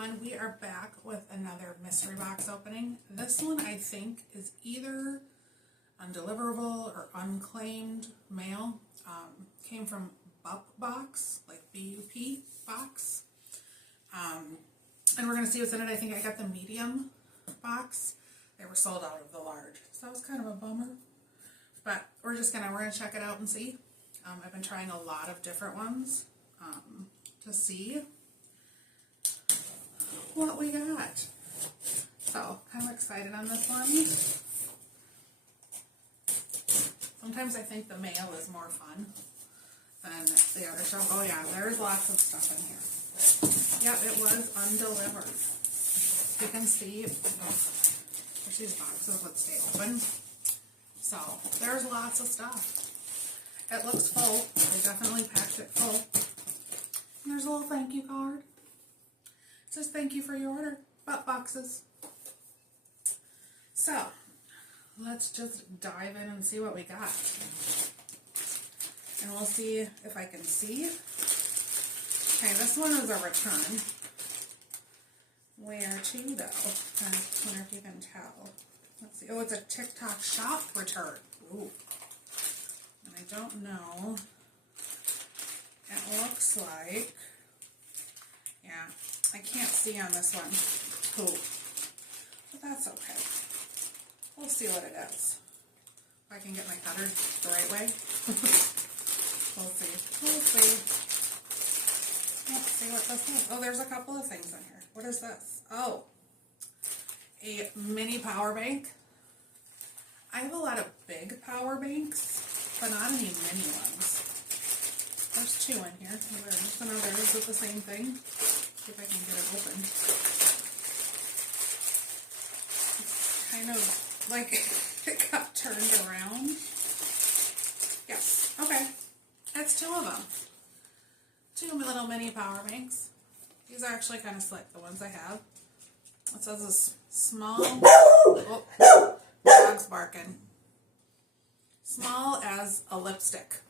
everyone, we are back with another mystery box opening. This one I think is either undeliverable or unclaimed mail. Came from bupboxes, like B-U-P box. And we're going to see what's in it. I think I got the medium box. They were sold out of the large, so that was kind of a bummer. But we're gonna check it out and see. I've been trying a lot of different ones to see what we got. So, kind of excited on this one. Sometimes I think the mail is more fun than the other stuff. Oh yeah, there's lots of stuff in here. Yep, it was undelivered. You can see, there's these boxes that stay open. So, there's lots of stuff. It looks full. They definitely packed it full. And there's a little thank you card. It says thank you for your order. Bupboxes. So, let's just dive in and see what we got. And we'll see if I can see. Okay, this one is a return. Where to though? I wonder if you can tell. Let's see. Oh, it's a TikTok shop return. Ooh. And I don't know. It looks like, yeah, I can't see on this one who, but that's okay. We'll see what it is. If I can get my cutter the right way. We'll see. We'll see. Let's see what this is. Oh, there's a couple of things in here. What is this? Oh, a mini power bank. I have a lot of big power banks, but not any mini ones. There's two in here. There's another. Is it the same thing? See if I can get it open. It's kind of like it got turned around. Yes. Okay. That's two of them. Two little mini power banks. These are actually kind of slick, the ones I have. It says this small, oh, dog's barking. Small as a lipstick.